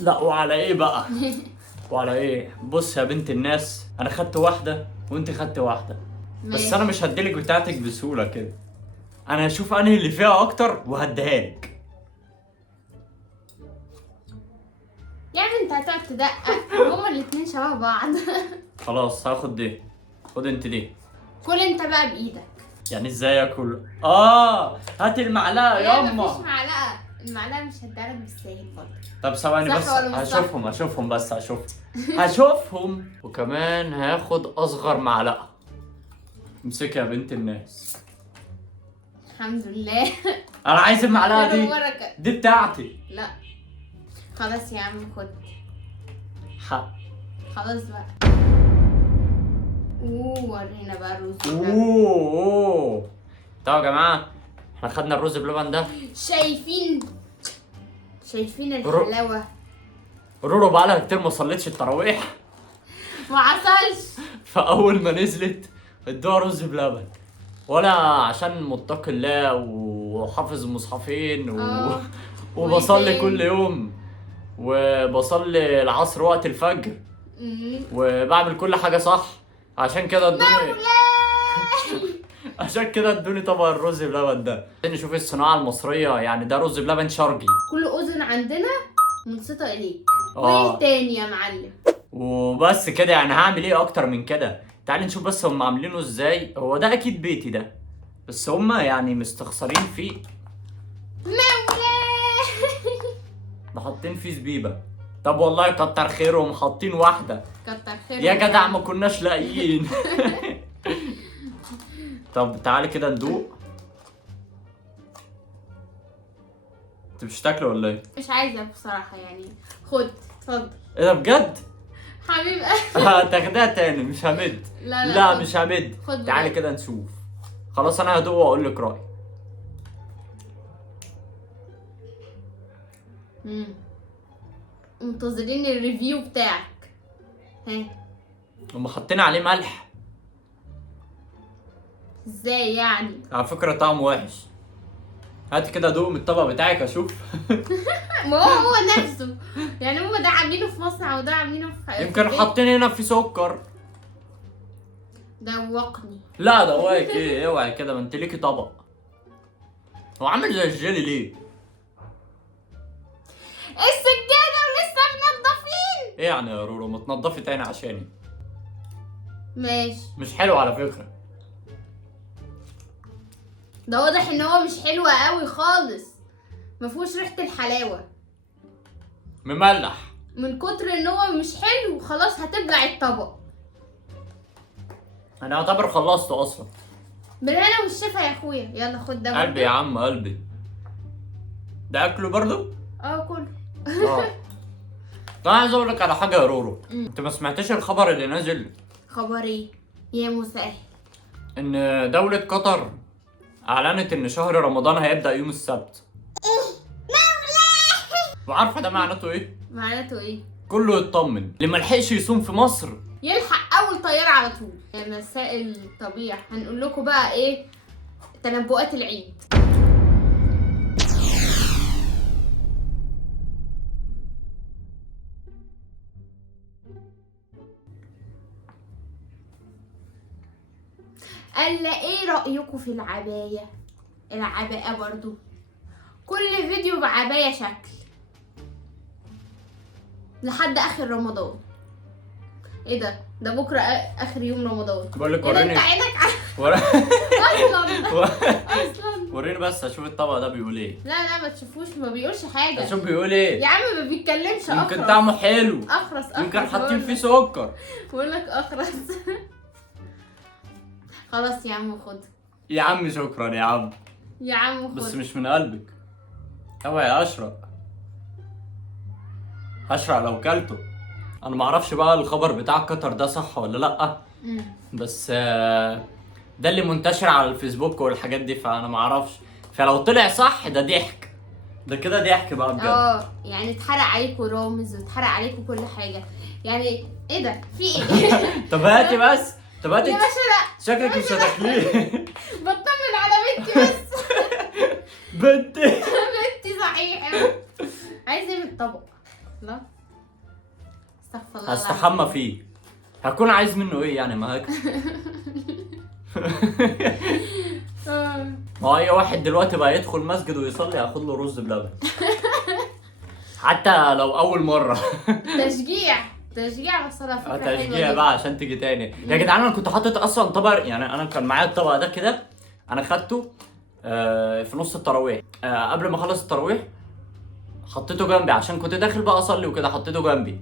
لا وعلى ايه بقى؟ وعلى ايه؟ بص يا بنت الناس، انا خدت واحده وانت خدت واحده، بس انا مش هديلك بتاعتك بسهوله كده. انا هشوف انهي اللي فيها اكتر وهديها لك. يا ابني انت هتقعد تدقق، هما الاتنين شبه بعض. خلاص هاخد دي، خد انت دي. كل انت بقى بايدك. يعني ازاي اكل؟ هات المعلقه لا ياما. مفيش معلقه، المعلقه مش هديها لك بالساهل برضه. طب ثواني صح بس، ولا مش صح؟ هشوفهم بس هشوفهم. وكمان هاخد اصغر معلقه. امسكي يا بنت الناس. الحمد لله. انا عايز المعلقه خير دي، وبركة. دي بتاعتي. لا خلاص يا عم خد. حق. خلاص بقى. ورينا بقى الرز. اوه طب يا جماعه، احنا خدنا الرز بلبن ده. شايفين الحلاوه. رورو بقالها كتير ما صليتش التراويح. ما حصلش. فاول ما نزلت ادوها رز بلبن، وانا عشان متقي الله وحافظ مصحفين وبصلي كل يوم، وبصلي العصر وقت الفجر، وبعمل كل حاجه صح. عشان كده ادوني طبق الرز بلبن ده. نشوف الصناعه المصريه، يعني ده رز بلبن شرقي. كل اذن عندنا منصته اليك. آه. وايه تاني يا معلم؟ وبس كده، يعني هعمل ايه اكتر من كده؟ تعالي نشوف بس هم عاملينه ازاي. هو ده اكيد بيتي ده، بس هم يعني مستخسرين فيه. ده حاطين فيه زبيبه. طب والله كتر خيرهم، حاطين واحده. كتر خيرهم يا جدع ما كناش لاقيين. طب تعالي كده ندوق. انت مش تاكله ولا ايه؟ مش عايزه بصراحه يعني. خد اتفضل. ايه ده بجد؟ حبيب هتاخدها تاني؟ مش همد. لا مش همد. تعالي كده نشوف. خلاص انا هدوق واقول لك رايي. منتظرين الريفيو بتاعك. ها هم حاطين عليه ملح. ازاي يعني؟ على فكره طعمه وحش. هات كده دوق من الطبق بتاعك اشوف. ما هو نفسه يعني. هم ده عاملينه في مصنع وده عاملينه في يمكن حاطين هنا في سكر. دوقني. لا دواك ايه؟ اوعي كده، ما انت ليكي طبق. هو عامل زي الجيلي ليه؟ السجادة ولسه منضفين. ايه يعني يا رورو؟ ما تنضفي تاني عشاني. ماشي. مش حلو على فكرة. ده واضح ان هو مش حلو قوي خالص. مفهوش ريحة الحلاوة. مملح. من كتر ان هو مش حلو خلاص هتبلع الطبق. انا اعتبر خلصته اصلا. بالهنا والشفا يا اخويا. يلا خد ده. قلبي يا عم قلبي. ده اكله برضو؟ كله. طب انا عايز اقول لك على حاجه يا رورو. انت ما سمعتش الخبر اللي نازل؟ خبر ايه يا مسهل؟ ان دوله قطر اعلنت ان شهر رمضان هيبدا يوم السبت. وعارفه ده معناته ايه؟ معناته ايه؟ كله يطمن، اللي ملحقش يصوم في مصر يلحق اول طياره على طول. يا مساء الطبيعة. هنقول لكم بقى ايه تنبؤات العيد. قال ايه رأيكم في العباية؟ العباية برضو كل فيديو بعباية شكل لحد اخر رمضان. ايه ده بكره اخر يوم رمضان. بقول لك وريني. انت عينك اصلا وريني بس اشوف الطبق ده بيقول ايه. لا ما تشوفوش، ما بيقولش حاجه. اشوف بيقول ايه يا عم. ما بيتكلمش. يمكن طعمه حلو. اخرس يمكن حاطين فيه سكر. بقول لك اخرس. خلاص يا عم خد. يا عم شكرا يا عم. يا عم خد. بس مش من قلبك. اوعى يا اشرق لو كلته. انا ما اعرفش بقى الخبر بتاع قطر ده صح ولا لا. بس ده اللي منتشر على الفيسبوك والحاجات دي، فانا ما اعرفش. فلو طلع صح ده ضحك. ده كده ضحك بقى بجد. يعني اتحرق عليكم رامز واتحرق عليكم كل حاجه. يعني ايه ده؟ في ايه؟ طب هاتي بس. طب هاتي. يا باشا لا. شكلك مش هتاكليه. بطمن على بنتي بس. بنتي. بنتي صحيح. عايز ايه من الطبق؟ لا والله هستحمى فيه. هكون عايز منه ايه يعني؟ ما هاكل. ما هو اي واحد دلوقتي بقى يدخل مسجد ويصلي هاخد له رز بلبن. حتى لو اول مره. تشجيع بصراحه، فكره حلوه تشجيع جدا. بقى عشان تيجي تاني. يا جدعان انا كنت حاطط اصلا طبق، يعني انا كان معايا الطبق ده كده، انا خدته في نص التراويح، قبل ما اخلص التراويح حطيته جنبي عشان كنت داخل بقى اصلي وكده، حطيته جنبي.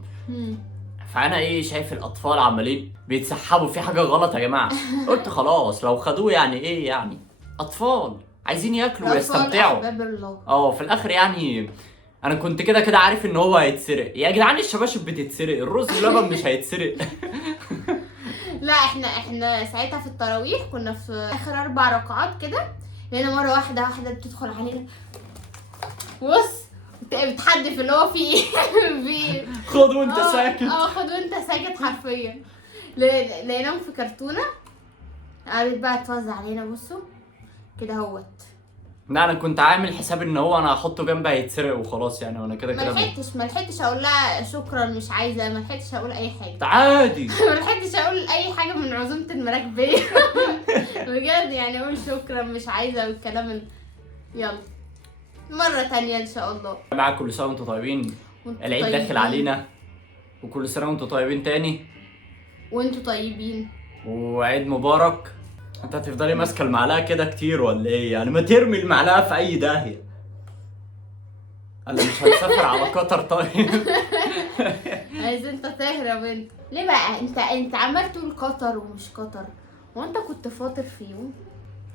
فانا ايه شايف الاطفال عمالين بيتسحبوا في حاجه غلط يا جماعه. قلت خلاص لو خدوه يعني ايه يعني، اطفال عايزين ياكلوا ويستمتعوا. احباب الله. في الاخر يعني انا كنت كده كده عارف ان هو هيتسرق. يا جدعان الشباشب بتتسرق، الرز بلبن مش هيتسرق. لا احنا ساعتها في التراويح كنا في اخر 4 ركعات كده، لقينا مره واحده بتدخل علينا، بص بتحدف اللي هو فيه ايه. خد وانت ساكت. خد وانت ساكت حرفيا. لقيناهم في كرتونه، قعدت بقى توزع علينا، بصوا كده اهوت. لا انا كنت عامل حساب ان هو انا هحطه جنبي هيتسرق وخلاص يعني، وانا كده كده ما لحقتش اقول لها شكرا مش عايزه، ما لحقتش اقول اي حاجه عادي. ما لحقتش اقول اي حاجه من عزومه المراكبيه. بجد يعني اقول شكرا مش عايزه والكلام يلا مره تانية ان شاء الله. يا جماعه كل سنه وانتم طيبين، العيد داخل علينا، وكل سنه وانتم طيبين تاني. وانتوا طيبين وعيد مبارك. انت هتفضلي ماسكه المعلقه كده كتير ولا ايه يعني؟ ما ترمي المعلقه في اي داهيه. انا مش هنسافر على قطر طيب. عايز انت تهرب انت ليه بقى؟ انت عمال تقول قطر ومش قطر، وانت كنت فاطر في يوم؟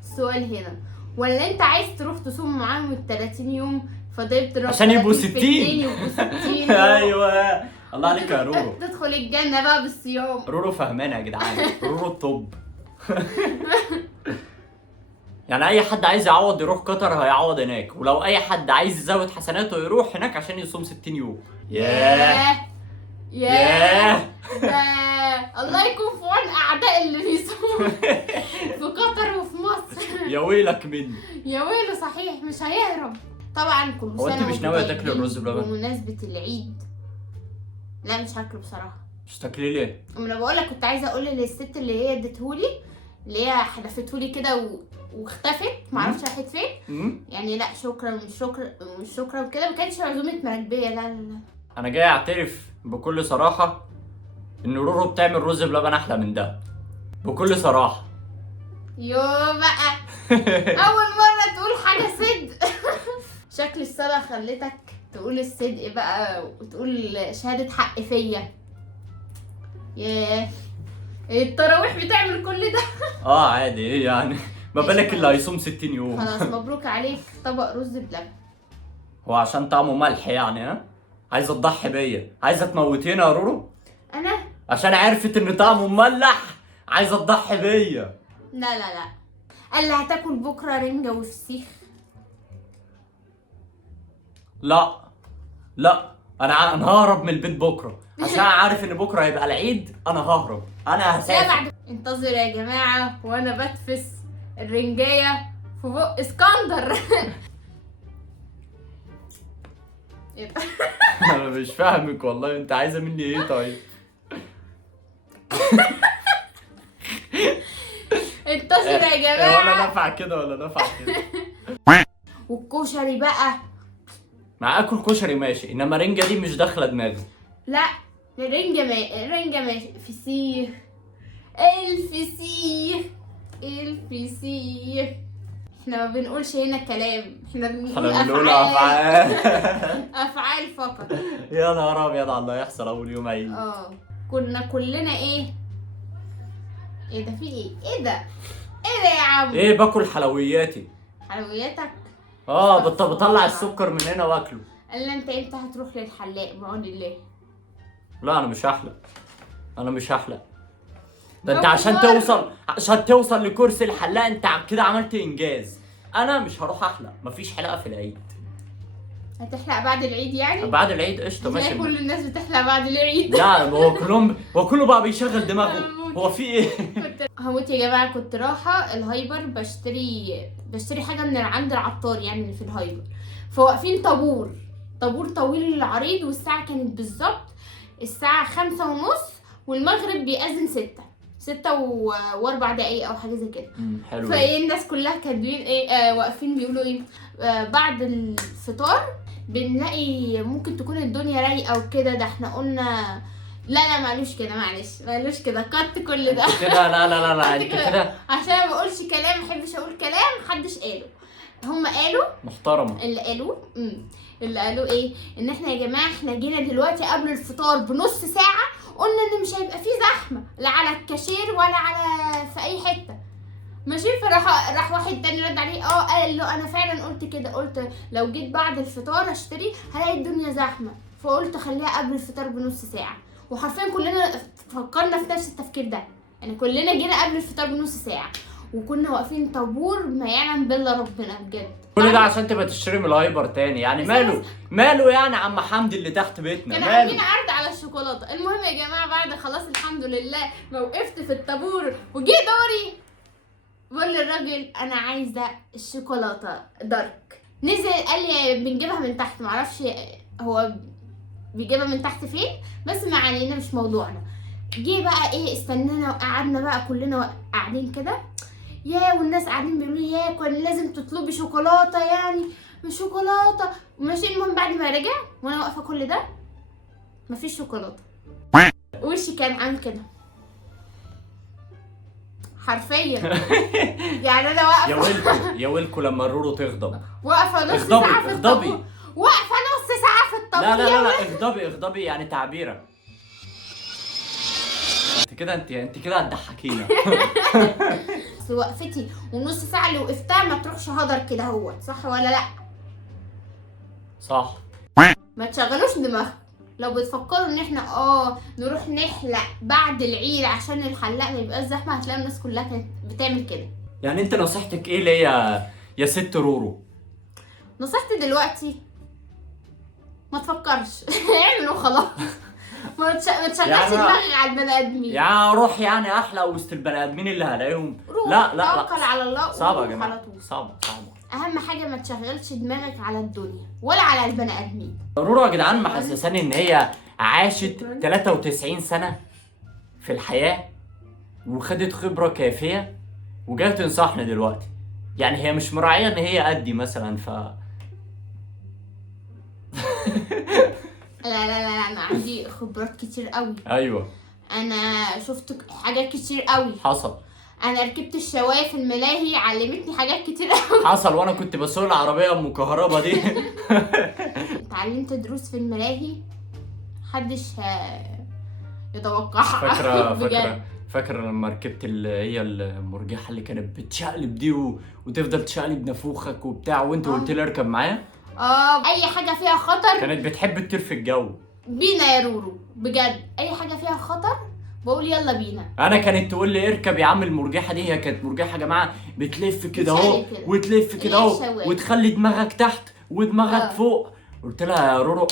السؤال هنا، ولا انت عايز تروح تصوم معاهم ال 30 يوم فضيت عشان يبقوا 60؟ يبقوا 60. ايوه الله عليك يا رورو. تدخل الجنه بقى بالصيام. رورو فهمانه يا جدعان، رورو الطب. يعني اي حد عايز يعوض يروح قطر هيعوض هناك، ولو اي حد عايز يزود حسناته يروح هناك عشان يصوم 60 يوم. ياه الله يكون في عون اعداء اللي بيصوموا في قطر وفي مصر. يا ويلك مني. يا ويله صحيح مش هيهرب طبعا. كل سنه هو انت مش ناويه وانتوا تاكلي الرز بلبن؟ بمناسبه العيد لا مش هاكله بصراحه. مش تاكلي ليه؟ انا بقول لك كنت عايزه اقول للست اللي هي اديتهولي، اللي هي حدفتهولي كده واختفت معرفش راحت فين. يعني لا شكرا مش شكرا وكده، ما كانتش عزومه مراكبيه. لا انا جاي اعترف بكل صراحه ان رورو بتعمل رز بلبن احلى من ده، بكل صراحه. يو بقى اول مره تقول حاجه صدق. شكل الصلاه خلتك تقول الصدق بقى وتقول شهاده حق فيا. ياه التراويح بتعمل كل ده. عادي ايه يعني؟ ما بالك اللي هيصوم 60 يوم. خلاص مبروك عليك طبق رز بلبن. هو عشان طعمه ملح يعني؟ ها عايزه تضحي بيا؟ عايزه تموتينا يا رورو؟ انا عشان عرفت ان طعمه مملح عايزه تضحي بيا؟ لا قال لي هتاكل بكره رنجه وفسيخ. لا انا ههرب من البيت بكره عشان عارف ان بكره هيبقى العيد. انا ههرب، انا هسافر. لا بعد انتظر يا جماعه وانا بتفس الرنجايه في بق اسكندر. ايه ده؟ انا مش فاهمك والله، انت عايزه مني ايه طيب؟ انتظر يا جماعه. ولا نفع كده ولا نفع كده. والكشري بقى. مع اكل كشري ماشي، انما رنجه دي مش داخله دماغي. لا رنجه ماشي. فسيخ الفسيخ. احنا ما بنقولش هنا كلام، احنا بنقول افعال. افعال فقط. يا نهار ابيض على اللي هيحصل اول يوم عيد. كنا كلنا ايه ده في ايه ده يا عم؟ ايه باكل حلوياتي. حلوياتك؟ بطلع السكر من هنا واكله. قال لي انت امتى هتروح للحلاق بعون الله؟ لا انا مش هحلق. ده انت عشان توصل لكرسي الحلاق انت كده عملت انجاز. انا مش هروح احلق، مفيش حلاقه في العيد. هتحلق بعد العيد يعني؟ بعد العيد قشطه ماشي. كل الناس بتحلق بعد العيد. لا هو كله بقى بيشغل دماغه. هو في ايه؟ هموت يا جماعه. كنت رايحه الهايبر بشتري حاجه من عند العطار يعني اللي في الهايبر، فواقفين طابور طويل العريض، والساعه كانت بالظبط الساعة 5:30 والمغرب بيأذن 6 و4 دقايق او حاجة زي كده. حلو. فايه الناس كلها كاتبين ايه، واقفين بيقولوا ايه، بعد الفطار بنلاقي ممكن تكون الدنيا رايقة وكده. ده احنا قلنا لا معلوش كده، معلوش كده، كت كل ده. كده لا انت كده عشان ما بقولش كلام، ما بحبش اقول كلام محدش قاله. هم قالوا محترمه. اللي قالوا ايه، ان احنا يا جماعه احنا جينا دلوقتي قبل الفطار بنص ساعه، قلنا ان مش هيبقى فيه زحمه لا على الكاشير ولا على في اي حته. ماشي. فراح واحد تاني رد عليه، قال له انا فعلا قلت كده، قلت لو جيت بعد الفطار اشتري هلاقي الدنيا زحمه، فقلت خليها قبل الفطار بنص ساعه. وحرفيا كلنا فكرنا في نفس التفكير ده، يعني كلنا جينا قبل الفطار بنص ساعه وكنا واقفين طابور ما يعلم بالله ربنا بجد. كل ده عشان تبقى تشتري من الهايبر تاني يعني. ماله يعني عم حمدي اللي تحت بيتنا كانوا عاملين عرض على الشوكولاته. المهم يا جماعه بعد خلاص الحمد لله ما وقفت في الطابور وجي دوري، بقول للراجل انا عايزه الشوكولاته دارك. نزل قال لي بنجيبها من تحت، معرفش هو بيجيبها من تحت فين، بس ما علينا مش موضوعنا. جه بقى ايه، استنانا وقعدنا بقى كلنا قاعدين كده، يا والناس قاعدين بيقولوا لي يا كان لازم تطلبي شوكولاته يعني، مش شوكولاته. ماشي. المهم بعد ما رجع وانا واقفه كل ده مفيش شوكولاته، وشي كان عامل كده حرفيا. يعني انا واقفه يا ويلكو لما الرورو تغضب. واقفه نص ساعه في الطابور، واقفه نص ساعه في الطابور. لا اغضبي يعني تعبيره. انت كده هتضحكينا. بس وقفتي ونص ساعه اللي وقفتها ما تروحش هدر كده، هو صح ولا لا؟ صح. ما تشغلوش دماغكم. لو بتفكروا ان احنا نروح نحلق بعد العيد عشان الحلاق ما يبقاش زحمه، هتلاقي الناس كلها كانت بتعمل كده. يعني انت نصيحتك ايه ليا يا ست رورو؟ نصيحتي دلوقتي ما تفكرش. اعمل وخلاص. ما تشغلش دماغك على البني ادمين. يعني اروح يعني احلق وسط البني ادمين اللي هلاقيهم؟ لا توكل على الله. صعبه يا جماعه، صعبه. اهم حاجه ما تشغلش دماغك على الدنيا ولا على البني ادمين. رورو يا جدعان محسساني ان هي عاشت 93 سنه في الحياه وخدت خبره كافيه وجايه تنصحنا دلوقتي. يعني هي مش مراعيه ان هي قدي مثلا لا انا عندي خبرات كتير قوي. ايوه انا شفت حاجات كتير قوي. حصل. انا ركبت الشوايه في الملاهي علمتني حاجات كتير قوي. حصل. وانا كنت بسوق العربيه ام كهربا دي. اتعلمت دروس في الملاهي محدش يتوقعها. فاكره لما ركبت اللي هي المرجحه اللي كانت بتشقلب دي وتفضل تشقلب نافوخك وبتاع، وانت قلت لي اركب معايا. اي حاجه فيها خطر كانت بتحب تطير في الجو بينا يا رورو بجد. اي حاجه فيها خطر بقول يلا بينا. انا كانت تقول لي اركب يا عم المرجحه دي. هي كانت مرجحه يا جماعه بتلف كده اهو وتلف كده اهو وتخلي دماغك تحت ودماغك فوق. قلت لها يا رورو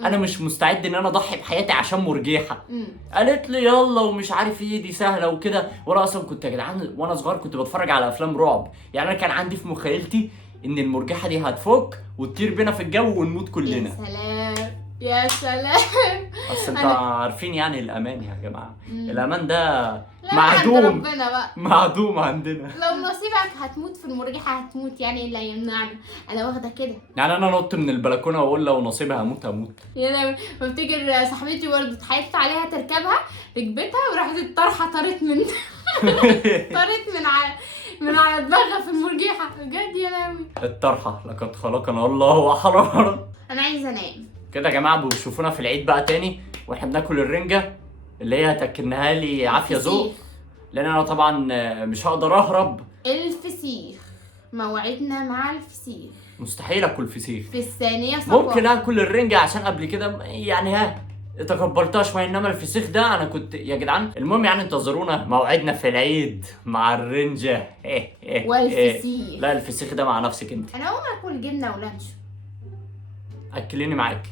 انا مش مستعد ان انا اضحي بحياتي عشان مرجحه. قالت لي يلا ومش عارف ايه دي سهله وكده. وانا اصلا كنت يا جدعان وانا صغير كنت بتفرج على افلام رعب. يعني انا كان عندي في مخيلتي ان المرجحه دي هتفك وتطير بينا في الجو ونموت كلنا. يا سلام. بس انتوا عارفين يعني الامان يا جماعه. الامان ده معدوم عندنا. لو نصيبك هتموت في المرجحه هتموت، يعني اللي هيمنعنا. انا واخده كده. يعني انا نط من البلكونه واقول لو نصيبي هموت. يعني بفتكر صاحبتي برضه اتحايلت عليها تركبها، ركبتها وراحت الطرحه طارت من من على دماغها في المرجحه بجد. يا لهوي الطرحه لقد خلقنا الله احرارا. انا عايزه انام كده يا جماعه. بيشوفونا في العيد بقى تاني واحنا بناكل الرنجه اللي هي هتاكلناها لي عافيه ذوق، لان انا طبعا مش هقدر اهرب. الفسيخ موعدنا مع الفسيخ. مستحيل اكل فسيخ في الثانيه صباحا. ممكن اكل الرنجه عشان قبل كده يعني تقبلتها شويه، انما الفسيخ ده انا كنت يا جدعان. المهم يعني انتظرونا موعدنا في العيد مع الرنجه. والفسيخ. لا الفسيخ ده مع نفسك انت. انا اقوم اكل جبنه ولانشون. اكليني معاك.